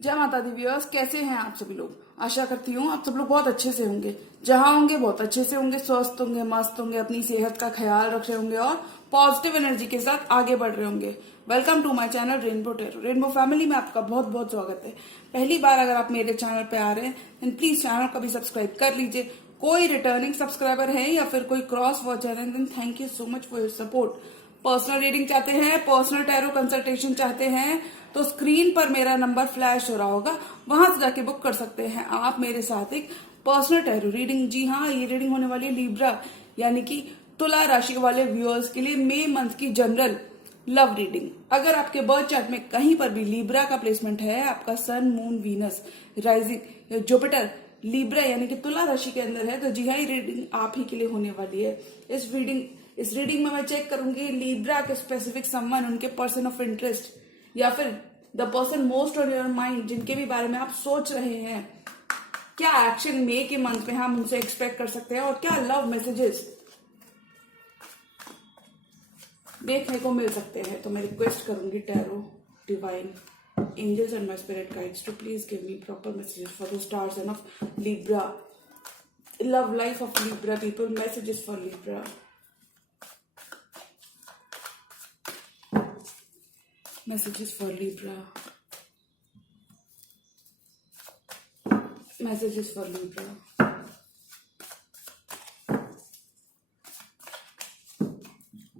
जय माता the viewers, कैसे हैं आप सभी लोग। आशा करती हूँ आप सब लोग बहुत अच्छे से होंगे। जहां होंगे बहुत अच्छे से होंगे, स्वस्थ होंगे, मस्त होंगे, अपनी सेहत का ख्याल रख रहे होंगे और पॉजिटिव एनर्जी के साथ आगे बढ़ रहे होंगे। Welcome to my channel Rainbow Tarot. Rainbow family में आपका बहुत बहुत स्वागत है। पहली बार अगर आप मेरे चैनल पे आ रहे हैं देन प्लीज चैनल को भी सब्सक्राइब कर लीजिए। कोई रिटर्निंग सब्सक्राइबर है या फिर कोई क्रॉस वॉचर है then thank you so much for your support. Personal reading चाहते हैं, पर्सनल टैरो कंसल्टेशन चाहते हैं तो स्क्रीन पर मेरा नंबर फ्लैश हो रहा होगा, वहां से जाके बुक कर सकते हैं आप मेरे साथ एक पर्सनल टैरो रीडिंग। जी हाँ, ये रीडिंग होने वाली है लिब्रा यानी कि तुला राशि वाले व्यूअर्स के लिए मई मंथ की जनरल लव रीडिंग। अगर आपके बर्थ चार्ट में कहीं पर भी लिब्रा का प्लेसमेंट है, आपका सन, मून, वीनस, राइजिंग या जुपिटर लिब्रा यानी कि तुला राशि के अंदर है, तो जी हाँ, ये रीडिंग आप ही के लिए होने वाली है। इस रीडिंग में मैं चेक करूंगी लिब्रा के स्पेसिफिक समवन, उनके पर्सन ऑफ इंटरेस्ट या फिर the person most on your mind, जिनके भी बारे में आप सोच रहे हैं। क्या एक्शन मई के मंथ में हम उनसे एक्सपेक्ट कर सकते हैं और क्या लव मैसेजेस देखने को मिल सकते हैं। तो मैं रिक्वेस्ट करूंगी tarot, divine, angels and my spirit guides to please give me proper messages for the stars and of Libra, love life of Libra people, messages for Libra. Messages for Libra. Messages for Libra.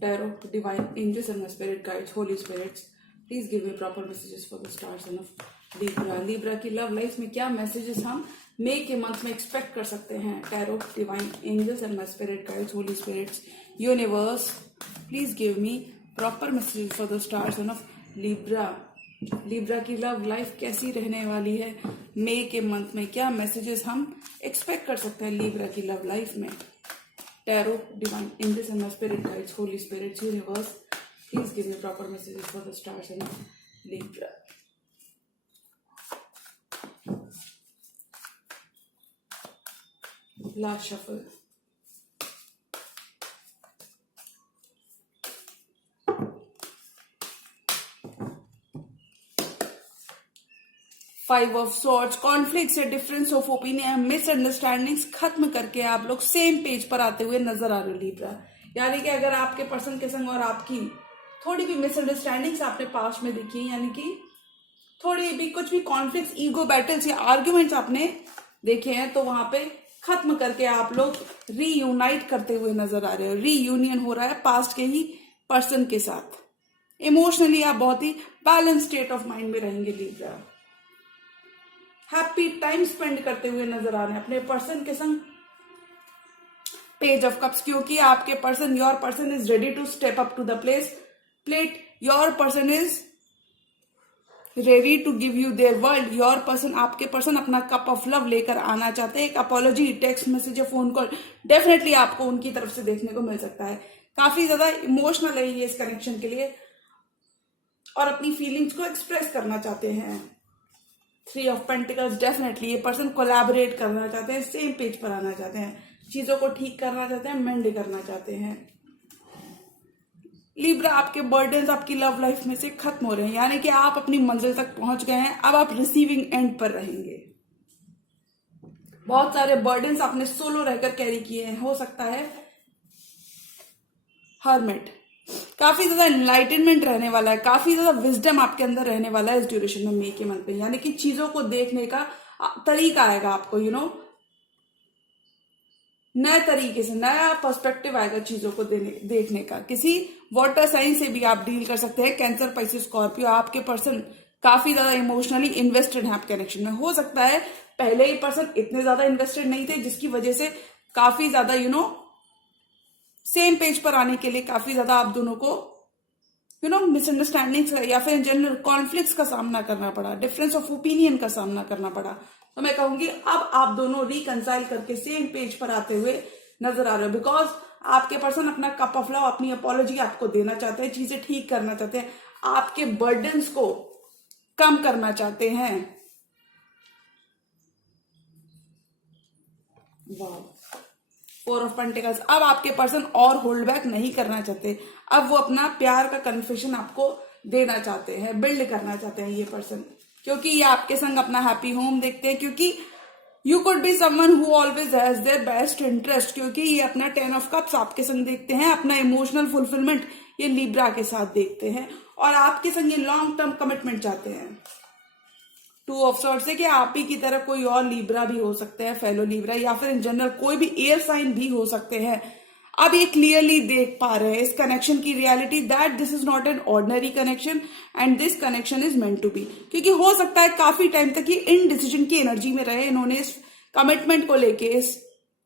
Tarot, divine angels and my spirit guides, holy spirits, please give me proper messages for the stars and of Libra. Libra की love life में क्या messages हम मई के month में expect कर सकते हैं। Tarot, divine angels and my spirit guides, holy spirits, universe, please give me proper messages for the stars and of Libra. Libra की लव लाइफ कैसी रहने वाली है मई के मंथ में, क्या मैसेजेस हम एक्सपेक्ट कर सकते हैं लिब्रा की लव लाइफ में। Tarot, divine angels and my spirit guides, holy spirits, universe, please give me proper messages for the stars and Libra. Last shuffle. Five of swords, conflict, difference of opinion, misunderstandings खत्म करके आप लोग same page पर आते हुए नजर आ रहे हो लिब्रा। यानी कि अगर आपके पर्सन के संग और आपकी थोड़ी भी मिसअंडरस्टैंडिंग्स आपने पास्ट में देखी, यानी कि थोड़ी भी कुछ भी कॉन्फ्लिक्ट, ईगो बैटल्स या आर्ग्यूमेंट्स आपने देखे हैं, तो वहां पे खत्म करके आप लोग रीयूनाइट करते हुए नजर आ रहे हो। रीयूनियन हो रहा है पास्ट के ही पर्सन के साथ। इमोशनली आप बहुत ही बैलेंस स्टेट ऑफ माइंड में रहेंगे लिब्रा। हैप्पी टाइम स्पेंड करते हुए नजर आ रहे हैं अपने पर्सन के संग। पेज ऑफ कप्स, क्योंकि आपके person, your person is ready to step up to the plate. Your person is ready to give you their world. Your person, आपके पर्सन अपना कप ऑफ लव लेकर आना चाहते हैं। एक अपॉलॉजी, टेक्स्ट मैसेज या फोन कॉल डेफिनेटली आपको उनकी तरफ से देखने को मिल सकता है। काफी ज्यादा इमोशनल है ये इस कनेक्शन के लिए और अपनी फीलिंग्स को एक्सप्रेस करना चाहते हैं। थ्री ऑफ पेंटिकल्स, डेफिनेटली ये पर्सन कोलैबोरेट करना चाहते हैं, सेम पेज पर आना चाहते हैं, चीजों को ठीक करना चाहते हैं, मेंड करना चाहते हैं। लिब्रा, आपके बर्डन्स आपकी लव लाइफ में से खत्म हो रहे हैं, यानी कि आप अपनी मंजिल तक पहुंच गए हैं। अब आप रिसीविंग एंड पर रहेंगे। बहुत सारे बर्डन्स आपने सोलो रहकर कैरी किए हैं। हो सकता है हर्मिट, काफी ज्यादा एनलाइटनमेंट रहने वाला है, काफी ज्यादा विजडम आपके अंदर रहने वाला है इस ड्यूरेशन में मई के मंथ में। यानी कि चीजों को देखने का तरीका आएगा आपको, नए तरीके से, नया पर्सपेक्टिव आएगा चीजों को देखने का। किसी वाटर साइन से भी आप डील कर सकते हैं, कैंसर, स्पाइसिस, स्कॉर्पियो। आपके पर्सन काफी ज्यादा इमोशनली इन्वेस्टेड है आपके कनेक्शन में। हो सकता है पहले ही पर्सन इतने ज्यादा इन्वेस्टेड नहीं थे, जिसकी वजह से काफी ज्यादा सेम पेज पर आने के लिए काफी ज्यादा आप दोनों को मिसअंडरस्टैंडिंग्स या फिर जनरल कॉन्फ्लिक्ट्स का सामना करना पड़ा, डिफरेंस ऑफ ओपिनियन का सामना करना पड़ा। तो मैं कहूंगी अब आप दोनों रिकंसाइल करके सेम पेज पर आते हुए नजर आ रहे हो, बिकॉज आपके पर्सन अपना कप ऑफ लव, अपनी अपॉलॉजी आपको देना चाहते हैं, चीजें ठीक करना चाहते हैं, आपके बर्डन्स को कम करना चाहते हैं। वाह, फोर ऑफ पेंटिकल्स, अब आपके पर्सन और होल्ड बैक नहीं करना चाहते, अब वो अपना प्यार का कन्फेशन आपको देना चाहते हैं, बिल्ड करना चाहते हैं ये पर्सन। क्योंकि ये आपके संग अपना हैप्पी होम देखते हैं, क्योंकि you could be someone who always has their best interest, क्योंकि ये अपना 10 ऑफ कप्स आपके संग देखते हैं, अपना इमोशनल फुलफिलमेंट ये लिब्रा के साथ देखते हैं, और आपके संग ये लॉन्ग टर्म कमिटमेंट चाहते हैं। 2 ऑफ सॉर्ड्स है कि आप ही की तरह कोई और लिब्रा भी हो सकते हैं, फेलो लिब्रा, या फिर इन जनरल कोई भी एयर साइन भी हो सकते हैं। अब ये क्लियरली देख पा रहे हैं इस कनेक्शन की reality, that this is not an ordinary connection and this connection is meant to be. क्योंकि हो सकता है काफी टाइम तक ये इनडिसीजन की एनर्जी में रहे, इन्होंने इस कमिटमेंट को लेके, इस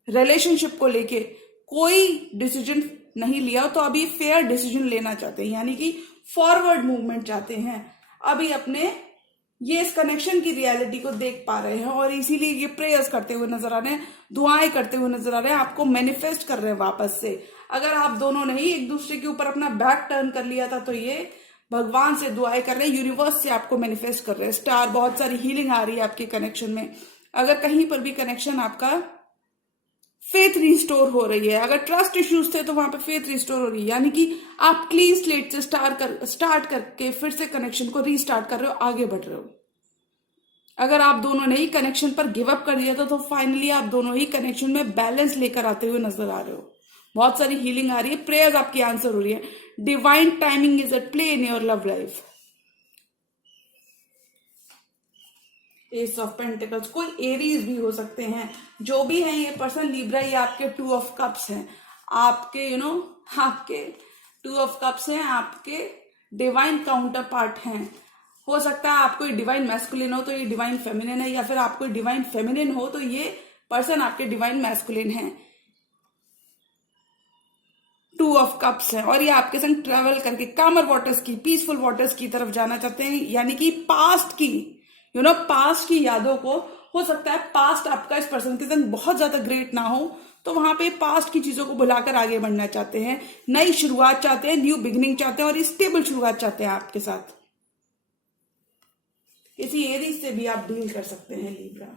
रिलेशनशिप को लेके कोई डिसीजन नहीं लिया, तो अभी फेयर डिसीजन लेना चाहते हैं, यानी कि फॉरवर्ड मूवमेंट चाहते हैं। अभी अपने ये इस कनेक्शन की रियलिटी को देख पा रहे हैं, और इसीलिए ये प्रेयर्स करते हुए नजर आ रहे हैं, दुआएं करते हुए नजर आ रहे हैं, आपको मैनिफेस्ट कर रहे हैं वापस से। अगर आप दोनों ने ही एक दूसरे के ऊपर अपना बैक टर्न कर लिया था, तो ये भगवान से दुआएं कर रहे हैं, यूनिवर्स से आपको मैनिफेस्ट कर रहे हैं। स्टार, बहुत सारी हीलिंग आ रही है आपके कनेक्शन में। अगर कहीं पर भी कनेक्शन आपका फेथ रिस्टोर हो रही है, अगर ट्रस्ट इश्यूज थे तो वहां पे फेथ रिस्टोर हो रही है, यानी कि आप क्लीन स्लेट से स्टार्ट करके फिर से कनेक्शन को रीस्टार्ट कर रहे हो, आगे बढ़ रहे हो। अगर आप दोनों ने ही कनेक्शन पर गिव अप कर दिया था, तो फाइनली आप दोनों ही कनेक्शन में बैलेंस लेकर आते हुए नजर आ रहे हो। बहुत सारी हीलिंग आ रही है, प्रेयर्स आपकी आंसर हो रही है। Divine timing is at play in your love life. Ace of pentacles, कोई एरीज भी हो सकते हैं, जो भी है ये पर्सन लिब्रा, ये आपके 2 ऑफ कप्स हैं, आपके आपके 2 ऑफ कप्स हैं, आपके डिवाइन काउंटर पार्ट हैं। हो सकता है आप कोई डिवाइन मैस्कुलिन हो तो ये डिवाइन फेमिनिन है, या फिर आप कोई डिवाइन फेमिनिन हो तो ये पर्सन आपके डिवाइन मैस्कुलिन है। 2 ऑफ कप्स है, और ये आपके संग ट्रेवल करके कामर वाटर्स की, पीसफुल वाटर्स की तरफ जाना चाहते हैं, यानी कि पास्ट की पास्ट की यादों को, हो सकता है पास्ट आपका इस पर्सन के संग बहुत ज्यादा ग्रेट ना हो, तो वहां पे पास्ट की चीजों को भुलाकर आगे बढ़ना चाहते हैं, नई शुरुआत चाहते हैं, न्यू बिगिनिंग चाहते हैं, और स्टेबल शुरुआत चाहते हैं आपके साथ। किसी एरीज से भी आप डील कर सकते हैं लिब्रा।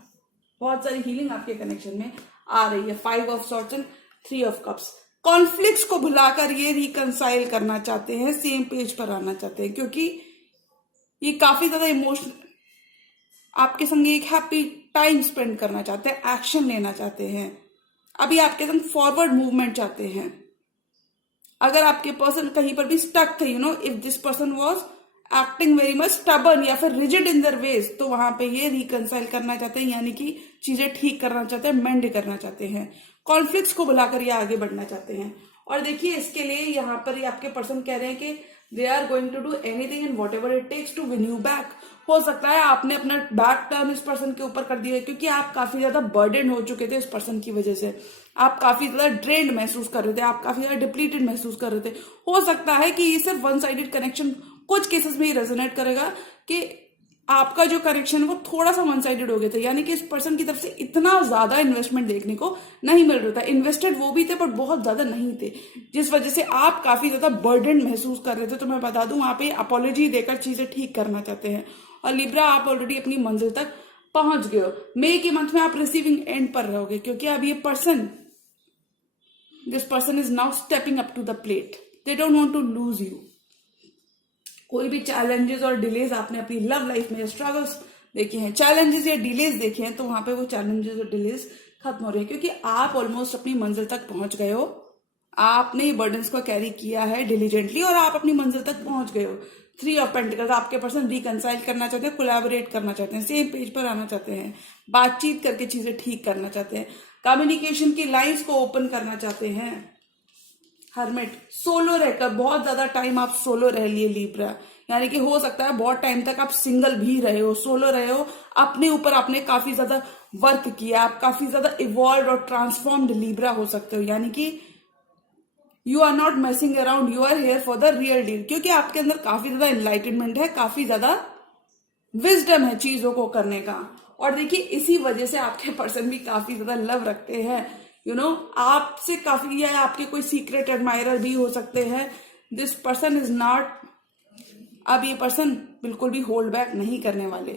बहुत सारी हीलिंग आपके कनेक्शन में आ रही है। 5 of swords and 3 of cups. Conflicts को भुलाकर ये रिकंसाइल करना चाहते हैं, सेम पेज पर आना चाहते हैं, क्योंकि ये काफी ज्यादा इमोशनल, आपके संग एक हैप्पी टाइम स्पेंड करना चाहते हैं, एक्शन लेना चाहते हैं, अभी आपके संग फॉरवर्ड मूवमेंट चाहते हैं। अगर आपके पर्सन कहीं पर भी स्टक थे, if this person was acting very much stubborn या फिर रिजिड इन देयर वेज, तो वहां पे ये रिकंसाइल करना चाहते हैं, यानी कि चीजें ठीक करना चाहते हैं, मेंड करना चाहते हैं, कॉन्फ्लिक्ट्स को बुलाकर ये आगे बढ़ना चाहते हैं। और देखिए इसके लिए यहाँ पर ये आपके पर्सन कह रहे हैं कि they are going to do anything and whatever it takes to win you back. हो सकता है आपने अपना बैक टर्न इस पर्सन के ऊपर कर दिया है, क्योंकि आप काफी ज्यादा बर्डन हो चुके थे इस पर्सन की वजह से, आप काफी ज्यादा ड्रेन्ड महसूस कर रहे थे, आप काफी ज्यादा डिप्लीटेड महसूस कर रहे थे। हो सकता है कि ये सिर्फ वन साइडेड कनेक्शन कुछ केसेस में ही रेजोनेट करेगा कि आपका जो कनेक्शन है वो थोड़ा सा वन साइडेड हो गया था, यानी कि इस पर्सन की तरफ से इतना ज्यादा इन्वेस्टमेंट देखने को नहीं मिल रहा था। इन्वेस्टेड वो भी थे पर बहुत ज्यादा नहीं थे, जिस वजह से आप काफी ज्यादा बर्डन महसूस कर रहे थे। तो मैं बता दूं, वहां पे अपॉलॉजी देकर चीजें ठीक करना चाहते हैं। और लिब्रा, आप ऑलरेडी अपनी मंजिल तक पहुंच गए हो। मई के मंथ में आप रिसीविंग एंड पर रहोगे, क्योंकि अब ये person, this person is now stepping up to the plate, they don't want to lose you. कोई भी चैलेंजेस और डिलेज आपने अपनी लव लाइफ में, स्ट्रगल्स देखे हैं, चैलेंजेस या डिलेज देखे हैं, तो वहां पे वो चैलेंजेस और डिलेज खत्म हो रहे हैं, क्योंकि आप ऑलमोस्ट अपनी मंजिल तक पहुंच गए हो। आपने ये बर्डन्स को कैरी किया है डिलीजेंटली और आप अपनी मंजिल तक पहुंच गए हो। 3 ऑफ पेंटिकल्स, आपके पर्सन रिकंसाइल करना चाहते हैं, कोलैबोरेट करना चाहते हैं, सेम पेज पर आना चाहते हैं, बातचीत करके चीजें ठीक करना चाहते हैं, कम्युनिकेशन की लाइंस को ओपन करना चाहते हैं। हर्मिट, सोलो रहकर बहुत ज्यादा टाइम आप सोलो रह लिए लिब्रा, यानी कि हो सकता है बहुत टाइम तक आप सिंगल भी रहे हो, सोलो रहे हो, अपने ऊपर आपने काफी ज्यादा वर्क किया, आप काफी ज्यादा इवॉल्व और ट्रांसफॉर्म्ड लिब्रा हो सकते हो, यानी कि you are not messing around, you are here for the real deal, क्योंकि आपके अंदर काफी ज्यादा एनलाइटनमेंट है, काफी ज्यादा विजडम है चीजों को करने का। और देखिए इसी वजह से आपके पर्सन भी काफी ज्यादा लव रखते हैं, आपसे काफी, या आपके कोई सीक्रेट एडमायरर भी हो सकते हैं। दिस पर्सन इज नॉट, अब ये पर्सन बिल्कुल भी होल्ड बैक नहीं करने वाले।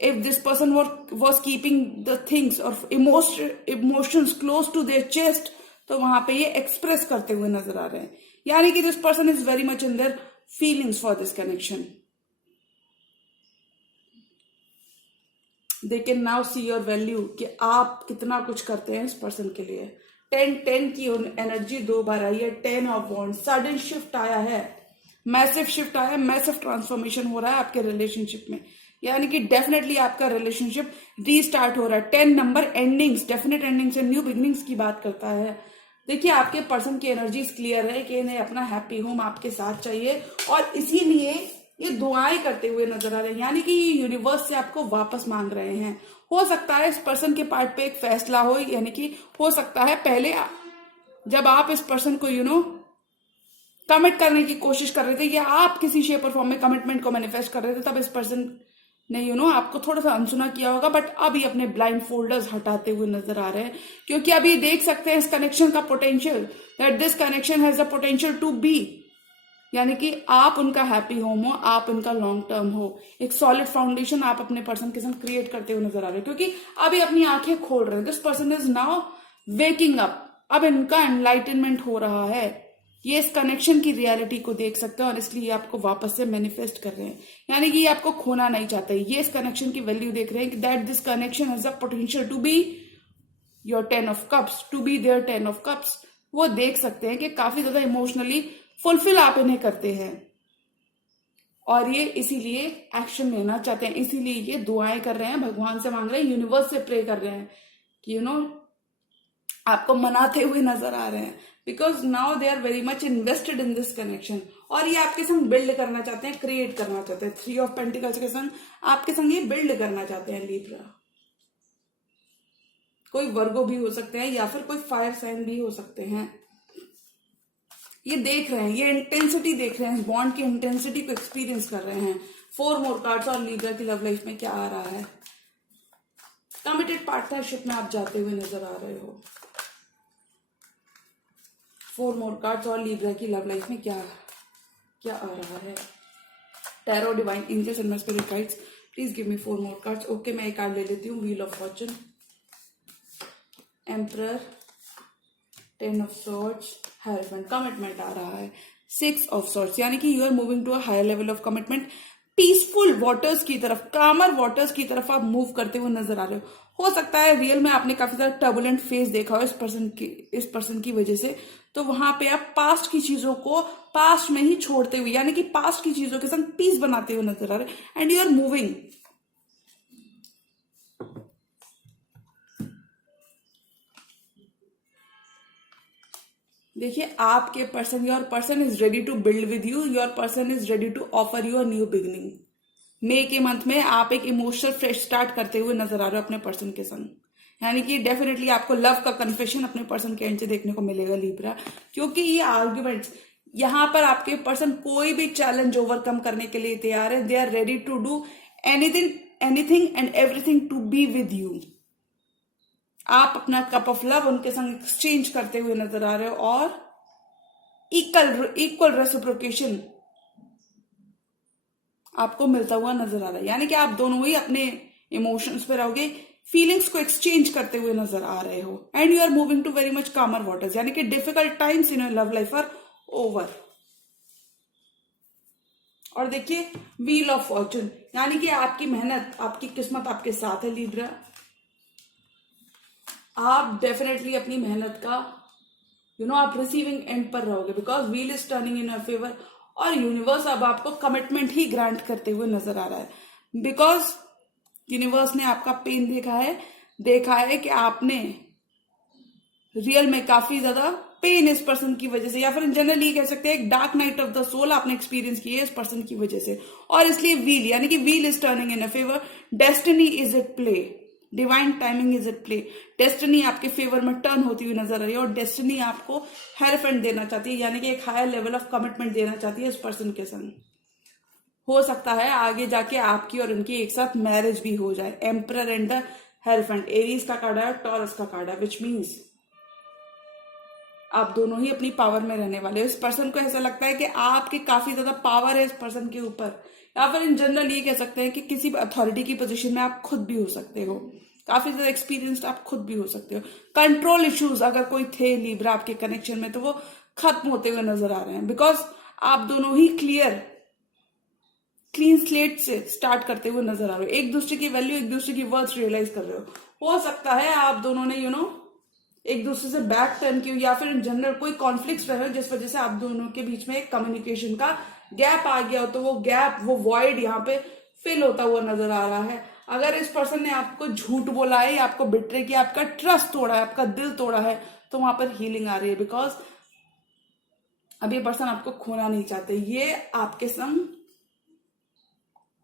If this person was keeping the things और emotions close to their chest, तो वहां पे ये एक्सप्रेस करते हुए नजर आ रहे हैं, यानी कि this person is very much in their feelings for this connection. They can now see your value कि आप कितना कुछ करते हैं इस पर्सन के लिए। 10 की एनर्जी 2 बार आई है। 10 ऑफ वॉन्ड, सडन शिफ्ट आया है, मैसिव शिफ्ट आया है, मैसिव ट्रांसफॉर्मेशन हो रहा है आपके रिलेशनशिप में, यानी कि डेफिनेटली आपका रिलेशनशिप रीस्टार्ट हो रहा है। 10 number endings, definite endings and new beginnings की बात करता है। देखिए आपके पर्सन की एनर्जीज क्लियर है कि इन्हें अपना हैप्पी होम आपके साथ चाहिए, और इसीलिए ये दुआएं करते हुए नजर आ रहे हैं, यानी कि ये यूनिवर्स से आपको वापस मांग रहे हैं। हो सकता है इस पर्सन के पार्ट पे एक फैसला हो, यानी कि हो सकता है पहले जब आप इस पर्सन को कमिट करने की कोशिश कर रहे थे, या आप किसी शेप और फॉर्म में कमिटमेंट को मैनिफेस्ट कर रहे थे, तब इस पर्सन ने आपको थोड़ा सा अनसुना किया होगा, बट अभी अपने ब्लाइंड फोल्डर्स हटाते हुए नजर आ रहे हैं, क्योंकि अभी देख सकते हैं इस कनेक्शन का potential, that this connection has the potential to be, यानी कि आप उनका हैप्पी होम हो, आप उनका लॉन्ग टर्म हो, एक सॉलिड फाउंडेशन आप अपने पर्सन के साथ क्रिएट करते हुए नजर आ रहे हैं, क्योंकि अभी अपनी आंखें खोल रहे हैं। This person is now waking up, अब इनका एनलाइटनमेंट हो रहा है, ये इस कनेक्शन की रियलिटी को देख सकते हैं, और इसलिए आपको वापस से मैनिफेस्ट कर रहे हैं, यानी कि ये आपको खोना नहीं चाहते। ये इस कनेक्शन की वैल्यू देख रहे हैं कि that this connection has the potential to be your 10 of cups, to be their 10 of cups. वो देख सकते हैं कि काफी ज्यादा इमोशनली फुलफिल आप इन्हें करते हैं, और ये इसीलिए एक्शन लेना चाहते हैं, इसीलिए ये दुआएं कर रहे हैं, भगवान से मांग रहे हैं, यूनिवर्स से प्रे कर रहे हैं कि आपको मनाते हुए नजर आ रहे हैं, because now they are very much invested in this connection, और ये आपके संग बिल्ड करना चाहते हैं, क्रिएट करना चाहते हैं। 3 ऑफ पेंटिकल्स के संग आपके संग ये बिल्ड करना चाहते हैं लिब्रा। कोई वर्गो भी हो सकते हैं, या फिर कोई फायर साइन भी हो सकते हैं। ये देख रहे हैं, ये इंटेंसिटी देख रहे हैं, बॉन्ड की इंटेंसिटी को एक्सपीरियंस कर रहे हैं। 4 मोर कार्ड्स, और लिब्रा की लव लाइफ में क्या आ रहा है। कमिटेड पार्टनरशिप में आप जाते हुए नजर आ रहे हो। 4 मोर कार्ड्स, और लिब्रा की लव लाइफ में क्या आ रहा है। Tarot, divine angels and my spirit guides, please give me 4 more cards. Okay, मैं एक कार्ड ले लेती हूँ। Wheel of fortune, emperor, 10 of swords, hierophant. Commitment आ रहा है। 6 ऑफ सॉर्ड्स, यानी कि you are moving to a higher level of commitment. Peaceful waters की तरफ, कामर वाटर्स की तरफ आप मूव करते हुए नजर आ रहे हो सकता है रियल में आपने काफी ज्यादा टर्बुलेंट फेज देखा हो इस पर्सन की वजह से, तो वहां पे आप पास्ट की चीजों को पास्ट में ही छोड़ते हुए, यानी कि पास्ट की चीजों के संग पीस बनाते हुए नजर आ रहे हैं, एंड यू आर मूविंग। देखिए आपके person, your person is ready to build with you, your person is ready to offer you a new beginning. मई के मंथ में आप एक इमोशनल फ्रेश स्टार्ट करते हुए नजर आ रहे हो अपने पर्सन के संग, यानी कि डेफिनेटली आपको लव का कन्फेशन अपने पर्सन के एंड से देखने को मिलेगा लिब्रा, क्योंकि ये आर्ग्यूमेंट्स, यहां पर आपके पर्सन कोई भी चैलेंज ओवरकम करने के लिए तैयार है। They are ready to do anything and everything to be with you. आप अपना कप ऑफ लव उनके संग एक्सचेंज करते हुए नजर आ रहे हो, और इक्वल रेसिप्रोकेशन आपको मिलता हुआ नजर आ रहा है, यानी कि आप दोनों ही अपने इमोशंस पे रहोगे, फीलिंग्स को एक्सचेंज करते हुए नजर आ रहे हो, and you are moving to very much calmer waters, यानी कि difficult times in your love life are over. और देखिए व्हील ऑफ फॉर्चून, यानी कि आपकी मेहनत, आपकी किस्मत आपके साथ है लिब्रा। आप डेफिनेटली अपनी मेहनत का आप रिसीविंग एंड पर रहोगे, because wheel is turning in your favour, और यूनिवर्स अब आपको कमिटमेंट ही ग्रांट करते हुए नजर आ रहा है, बिकॉज यूनिवर्स ने आपका पेन देखा है कि आपने रियल में काफी ज्यादा पेन इस पर्सन की वजह से, या फिर जनरली कह सकते हैं एक dark night of the soul आपने एक्सपीरियंस की है इस पर्सन की वजह से, और इसलिए व्हील, यानी कि wheel is turning in a favour, destiny is at play, divine timing is at play. Destiny आपके फेवर में टर्न होती हुई नजर आ रही है, और डेस्टिनी आपको हेरोफेंट देना चाहती है, यानी कि एक हायर लेवल ऑफ कमिटमेंट देना चाहती है इस पर्सन के संग। हो सकता है आगे जाके आपकी और उनकी एक साथ मैरिज भी हो जाए। Emperor and the hierophant, Aries का कार्ड है, टॉरस का कार्ड है, विच मीन्स आप दोनों ही अपनी पावर में रहने वाले हो। इस पर्सन को ऐसा लगता है कि आपके काफी ज्यादा पावर है इस पर्सन के ऊपर, या फिर इन जनरल ये कह सकते हैं कि किसी अथॉरिटी की पोजीशन में आप खुद भी हो सकते हो, काफी ज्यादा एक्सपीरियंस्ड आप खुद भी हो सकते हो। कंट्रोल इश्यूज अगर कोई थे लिब्रा आपके कनेक्शन में, तो वो खत्म होते हुए नजर आ रहे हैं, बिकॉज आप दोनों ही क्लियर क्लीन स्लेट से स्टार्ट करते हुए नजर आ रहे हो, एक दूसरे की वैल्यू, एक दूसरे की वर्थ रियलाइज कर रहे हो सकता है आप दोनों ने एक दूसरे से बैक टर्न की, या फिर इन जनरल कोई कॉन्फ्लिक्ट रहे हो जिस वजह से आप दोनों के बीच में एक कम्युनिकेशन का गैप आ गया हो, तो वो गैप, वो वॉइड यहाँ पे फिल होता हुआ नजर आ रहा है। अगर इस पर्सन ने आपको झूठ बोला है या आपको बिट्रे किया, आपका ट्रस्ट तोड़ा है, आपका दिल तोड़ा है, तो वहां पर हीलिंग आ रही है, बिकॉज अब ये पर्सन आपको खोना नहीं चाहते, ये आपके संग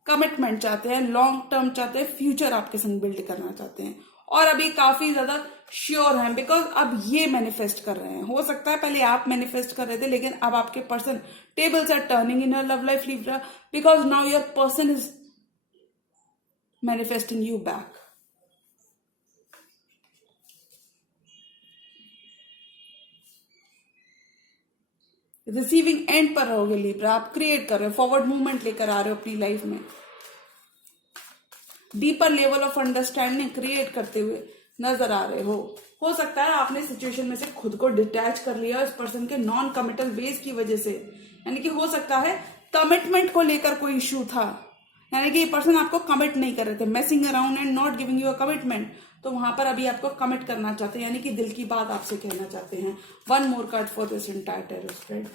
कमिटमेंट चाहते हैं, लॉन्ग टर्म चाहते हैं, फ्यूचर आपके संग बिल्ड करना चाहते हैं, और अभी काफी ज्यादा श्योर हैं, बिकॉज अब ये मैनिफेस्ट कर रहे हैं। हो सकता है पहले आप मैनिफेस्ट कर रहे थे, लेकिन अब आपके person, tables are turning in your love life Libra, because now your person is manifesting you back. Receiving end पर रहोगे लिब्रा, आप क्रिएट कर रहे हो, फॉरवर्ड मूवमेंट लेकर आ रहे हो अपनी लाइफ में, deeper level of understanding create करते हुए नजर आ रहे हो सकता है आपने सिचुएशन में से खुद को डिटैच कर लिया इस पर्सन के नॉन कमिटल वेज की वजह से, यानी कि हो सकता है कमिटमेंट को लेकर कोई इश्यू था, यानी कि ये पर्सन आपको कमिट नहीं कर रहे थे, messing around and not giving you a commitment, तो वहां पर अभी आपको कमिट करना चाहते हैं, यानी कि दिल की बात आपसे कहना चाहते हैं। One more card for this entire tarot spread.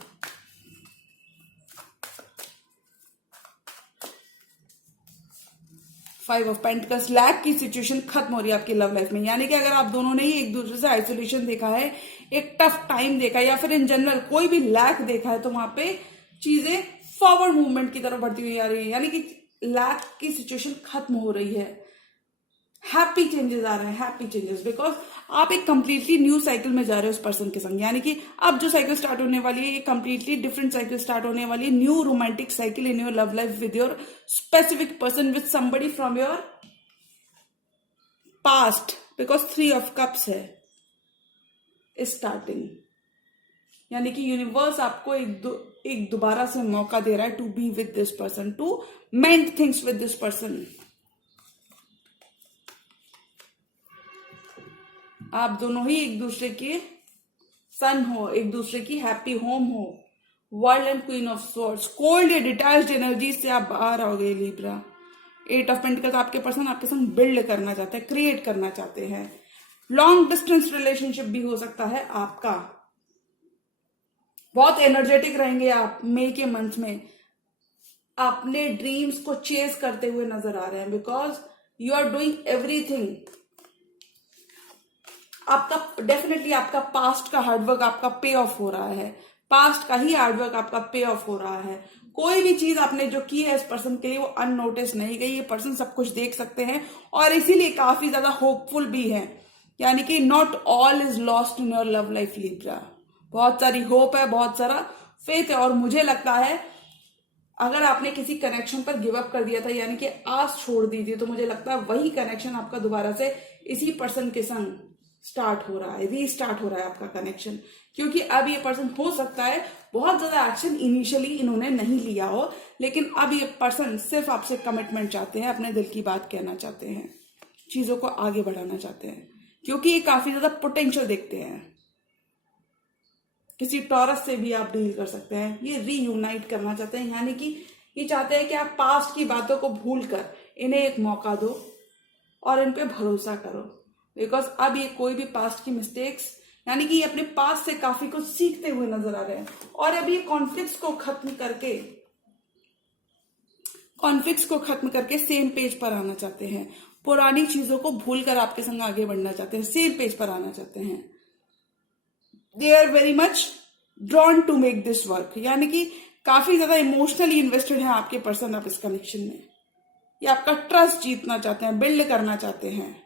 Five of pentacles, lack की सिचुएशन खत्म हो रही है आपकी लव लाइफ में, यानी कि अगर आप दोनों ने ही एक दूसरे से आइसोलेशन देखा है, एक टफ टाइम देखा है, या फिर इन जनरल कोई भी लैक देखा है, तो वहां पे चीजें फॉरवर्ड मूवमेंट की तरफ बढ़ती हुई आ रही है, यानी कि लैक की सिचुएशन खत्म हो रही है, हैप्पी चेंजेस आ रहे हैं, हैप्पी चेंजेस, बिकॉज आप एक कंप्लीटली न्यू साइकिल में जा रहे हो उस पर्सन के संग, यानी कि अब जो साइकिल स्टार्ट होने वाली है, ये कंप्लीटली डिफरेंट साइकिल स्टार्ट होने वाली है, new romantic cycle in your love life with your specific person, with somebody from your past, because 3 of cups है स्टार्टिंग, यानी कि यूनिवर्स आपको एक दोबारा से मौका दे रहा है to be with this person, to mend things with this person. आप दोनों ही एक दूसरे के सन हो, एक दूसरे की हैप्पी होम हो। World and queen of swords, cold या डिटैच्ड एनर्जी से आप बाहर आओगे लिब्रा। 8 ऑफ पेंटिकल्स, आपके पर्सन आपके संग बिल्ड करना चाहते हैं, क्रिएट करना चाहते हैं। लॉन्ग डिस्टेंस रिलेशनशिप भी हो सकता है आपका। बहुत एनर्जेटिक रहेंगे आप मई के मंथ में, अपने ड्रीम्स को चेस करते हुए नजर आ रहे हैं, because you are doing everything. आपका डेफिनेटली आपका पास्ट का हार्डवर्क आपका पे ऑफ हो रहा है, पास्ट का ही हार्डवर्क आपका पे ऑफ हो रहा है। कोई भी चीज आपने जो की है इस पर्सन के लिए वो अननोटिस नहीं गई, ये पर्सन सब कुछ देख सकते हैं और इसीलिए काफी ज्यादा होपफुल भी है, यानी कि not all is lost in your love life Libra. बहुत सारी होप है, बहुत सारा फेथ है, और मुझे लगता है अगर आपने किसी कनेक्शन पर गिव अप कर दिया था, यानी कि आस छोड़ दी थी, तो मुझे लगता है वही कनेक्शन आपका दोबारा से इसी पर्सन के संग स्टार्ट हो रहा है, रीस्टार्ट हो रहा है आपका कनेक्शन, क्योंकि अब ये पर्सन हो सकता है बहुत ज्यादा एक्शन इनिशियली इन्होंने नहीं लिया हो, लेकिन अब ये पर्सन सिर्फ आपसे कमिटमेंट चाहते हैं, अपने दिल की बात कहना चाहते हैं, चीजों को आगे बढ़ाना चाहते हैं, क्योंकि ये काफी ज्यादा पोटेंशियल देखते हैं। किसी टॉरस से भी आप डील कर सकते हैं, ये रीयूनाइट करना चाहते हैं, यानी कि ये चाहते हैं कि आप पास्ट की बातों को भूल कर इन्हें एक मौका दो और इन पे भरोसा करो, बिकॉज अब ये कोई भी पास्ट की मिस्टेक्स, यानी कि ये अपने पास्ट से काफी कुछ सीखते हुए नजर आ रहे हैं, और अब ये कॉन्फ्लिक्ट्स को खत्म करके सेम पेज पर आना चाहते हैं, पुरानी चीजों को भूलकर आपके संग आगे बढ़ना चाहते हैं, सेम पेज पर आना चाहते हैं। They are very much drawn to make this work, यानी कि काफी ज्यादा इमोशनली इन्वेस्टेड है आपके पर्सन आप इस कनेक्शन में। ये आपका ट्रस्ट जीतना चाहते हैं, बिल्ड करना चाहते हैं।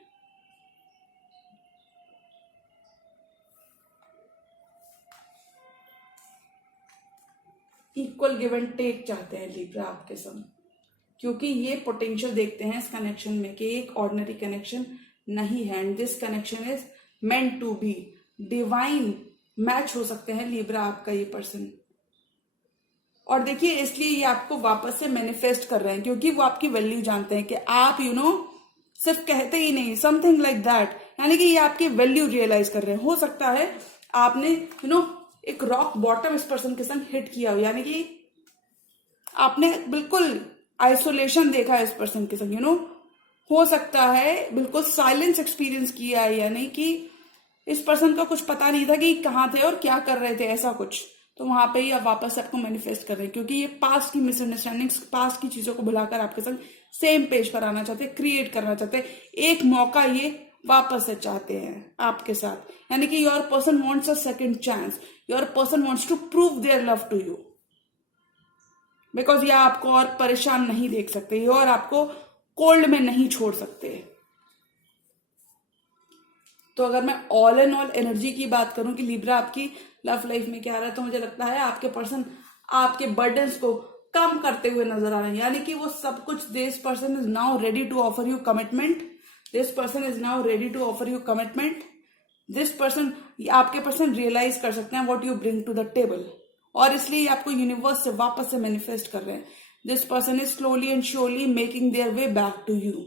इक्वल गिव एंड टेक चाहते हैं लिब्रा आपके संग, क्योंकि ये पोटेंशियल देखते हैं इस कनेक्शन में कि एक ऑर्डिनरी कनेक्शन नहीं है, and this connection is meant to be. Divine match हो सकते हैं लिब्रा आपका ये पर्सन, और देखिए इसलिए ये आपको वापस से मैनिफेस्ट कर रहे हैं, क्योंकि वो आपकी वैल्यू जानते हैं कि आप सिर्फ कहते ही नहीं, समथिंग लाइक दैट, यानी कि ये आपकी वैल्यू रियलाइज कर रहे हैं। हो सकता है आपने एक रॉक बॉटम इस पर्सन के संग हिट किया हो, यानी कि आपने बिल्कुल आइसोलेशन देखा है इस पर्सन के संग, हो सकता है बिल्कुल साइलेंस एक्सपीरियंस किया है, यानी कि इस पर्सन का कुछ पता नहीं था कि कहाँ थे और क्या कर रहे थे, ऐसा कुछ। तो वहां पे ही आप वापस आपको मैनिफेस्ट कर रहे हैं, क्योंकि ये पास्ट की मिसअंडरस्टैंडिंग्स, पास्ट की चीजों को भुलाकर आपके संग सेम पेज पर आना चाहते हैं, क्रिएट करना चाहते हैं, एक मौका ये वापस से चाहते हैं आपके साथ। यानी कि your person wants a second chance, your person wants to prove their love to you, because ये आपको और परेशान नहीं देख सकते, ये और आपको कोल्ड में नहीं छोड़ सकते। तो अगर मैं ऑल एंड ऑल एनर्जी की बात करूं कि लिब्रा आपकी लव लाइफ में क्या आ रहा है, तो मुझे लगता है आपके पर्सन आपके बर्डन्स को कम करते हुए नजर आ रहे हैं, यानी कि वो सब कुछ, this person is now ready to offer you commitment, this person is now ready to offer you commitment, this person, आपके पर्सन रियलाइज कर सकते हैं what you bring to the table, और इसलिए आपको यूनिवर्स से वापस से मैनिफेस्ट कर रहे हैं। This person is slowly and surely making their way back to you.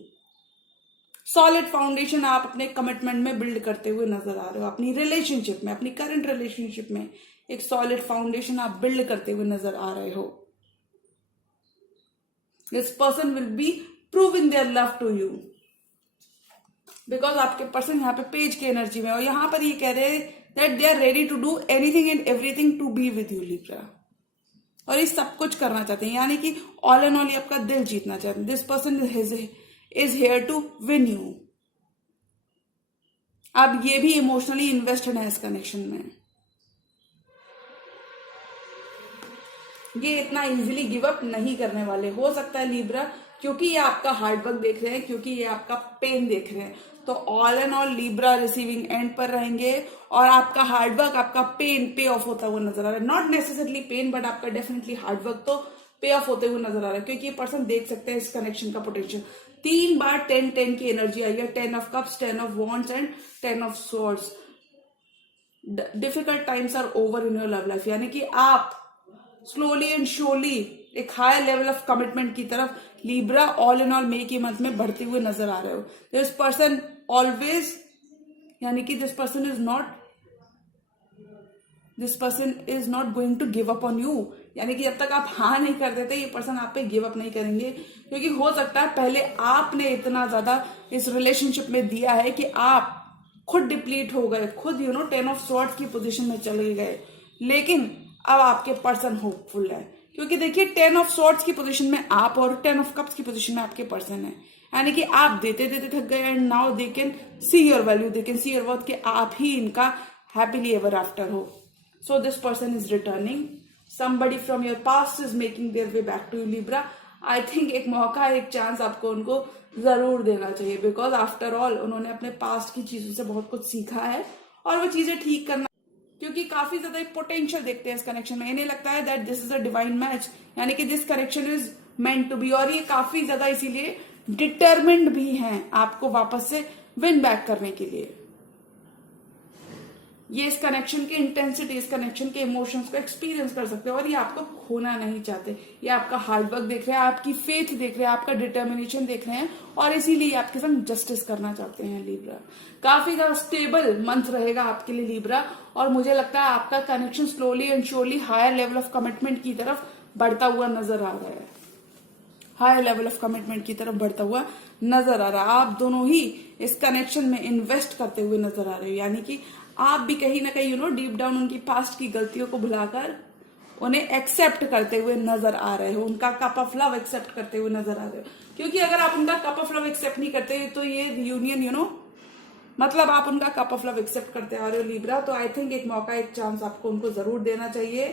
Solid foundation आप अपने कमिटमेंट में बिल्ड करते हुए नजर आ रहे हो, अपनी रिलेशनशिप में, अपनी करंट रिलेशनशिप में एक सॉलिड फाउंडेशन आप बिल्ड करते हुए नजर आ रहे हो। This person will be proving their love to you, because आपके पर्सन यहाँ पे पेज की एनर्जी में, और यहां पर ये कह रहे हैं that they are ready to do anything and everything to be with you Libra, और ये सब कुछ करना चाहते हैं, यानी कि ऑल एंड ऑल ये आपका दिल जीतना चाहते हैं। This person is here to win you. अब ये भी इमोशनली इन्वेस्टेड है इस कनेक्शन में, ये इतना इजीली गिव अप नहीं करने वाले। हो सकता है लिब्रा, क्योंकि ये आपका हार्डवर्क देख रहे हैं, क्योंकि ये आपका पेन देख रहे हैं, तो all and all Libra receiving end पर रहेंगे, और आपका हार्डवर्क, आपका पेन पे ऑफ होता हुआ नजर आ रहा है। नॉट नेसेसरली पेन, बट आपका डेफिनेटली हार्डवर्क तो पे ऑफ होते हुए नजर आ रहा है, क्योंकि ये पर्सन देख सकते हैं इस कनेक्शन का पोटेंशियल। 3 बार 10-10 की एनर्जी आई है, 10 of cups, 10 of wands and 10 of swords. Difficult times are over in your love life, यानी कि आप स्लोली एंड श्योरली एक हायर लेवल ऑफ कमिटमेंट की तरफ Libra all in all May के मंथ में बढ़ते हुए नजर आ रहे हो। दिस पर्सन ऑलवेज, यानी कि this person is not going to give up on you, यानी कि जब तक आप हाँ नहीं कर देते ये पर्सन आप पे गिव अप नहीं करेंगे, क्योंकि हो सकता है पहले आपने इतना ज्यादा इस रिलेशनशिप में दिया है कि आप खुद डिप्लीट हो गए, खुद 10 ऑफ स्वॉर्ड्स की पोजीशन में चले गए, लेकिन अब आपके पर्सन होपफुल है, क्योंकि देखिए 10 ऑफ स्वॉर्ड्स की पोजीशन में आप और 10 ऑफ कप्स की पोजीशन में आपके पर्सन है, यानी कि आप देते देते थक गए, and now they can see your value, they can see your worth, कि आप ही इनका हैप्पीली एवर आफ्टर हो। So this person is returning, somebody from your past is making their way back to you Libra. I think एक मौका, एक chance आपको उनको जरूर देना चाहिए, बिकॉज आफ्टर ऑल उन्होंने अपने पास्ट की चीजों से बहुत कुछ सीखा है, और वो चीजें ठीक करना, क्योंकि काफी ज्यादा पोटेंशियल देखते हैं इस कनेक्शन में। इन्हें लगता है that this is a divine match, यानी कि this connection is meant to be, और ये काफी ज्यादा इसीलिए डिटरमिन्ड भी हैं आपको वापस से विन बैक करने के लिए। ये इस कनेक्शन की इंटेंसिटी, इस कनेक्शन के इमोशंस को एक्सपीरियंस कर सकते हैं, और ये आपको खोना नहीं चाहते। ये आपका हार्डवर्क देख रहे हैं, आपकी फेथ देख रहे हैं, आपका डिटर्मिनेशन देख रहे हैं, और इसीलिए आपके साथ जस्टिस करना चाहते हैं लिब्रा। काफी ज्यादा स्टेबल मंथ रहेगा आपके लिए लिब्रा, और मुझे लगता है आपका connection slowly and surely higher level of commitment की तरफ बढ़ता हुआ नजर आ रहा है, हायर लेवल ऑफ कमिटमेंट की तरफ बढ़ता हुआ नजर आ रहा है। आप दोनों ही इस कनेक्शन में इन्वेस्ट करते हुए नजर आ रहे हो, यानी कि आप भी कहीं ना कहीं डीप डाउन उनकी पास्ट की गलतियों को भुलाकर उन्हें एक्सेप्ट करते हुए नजर आ रहे हो, उनका कप ऑफ लव एक्सेप्ट करते हुए नजर आ रहे हो। क्योंकि अगर आप उनका कप ऑफ लव एक्सेप्ट नहीं करते तो ये यूनियन मतलब आप उनका कप ऑफ लव एक्सेप्ट करते आ रहे हो लिब्रा, तो आई थिंक एक मौका, एक चांस आपको उनको जरूर देना चाहिए,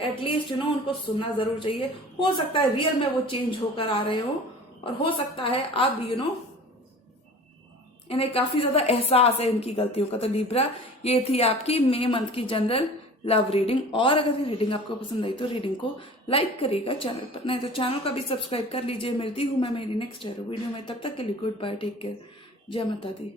एटलीस्ट उनको सुनना जरूर चाहिए। हो सकता है रियल में वो चेंज होकर आ रहे हो, और हो सकता है अब इन्हें काफी ज्यादा एहसास है इनकी गलतियों का। तो लिब्रा, ये थी आपकी मई मंथ की जनरल लव रीडिंग, और अगर ये रीडिंग आपको पसंद आई तो रीडिंग को लाइक करिएगा, चैनल पर नहीं तो चैनल का भी सब्सक्राइब कर लीजिए। मिलती हूँ मैं मेरी नेक्स्ट वीडियो में, तब तक के लिए गुड बाय, टेक केयर, जय माता दी।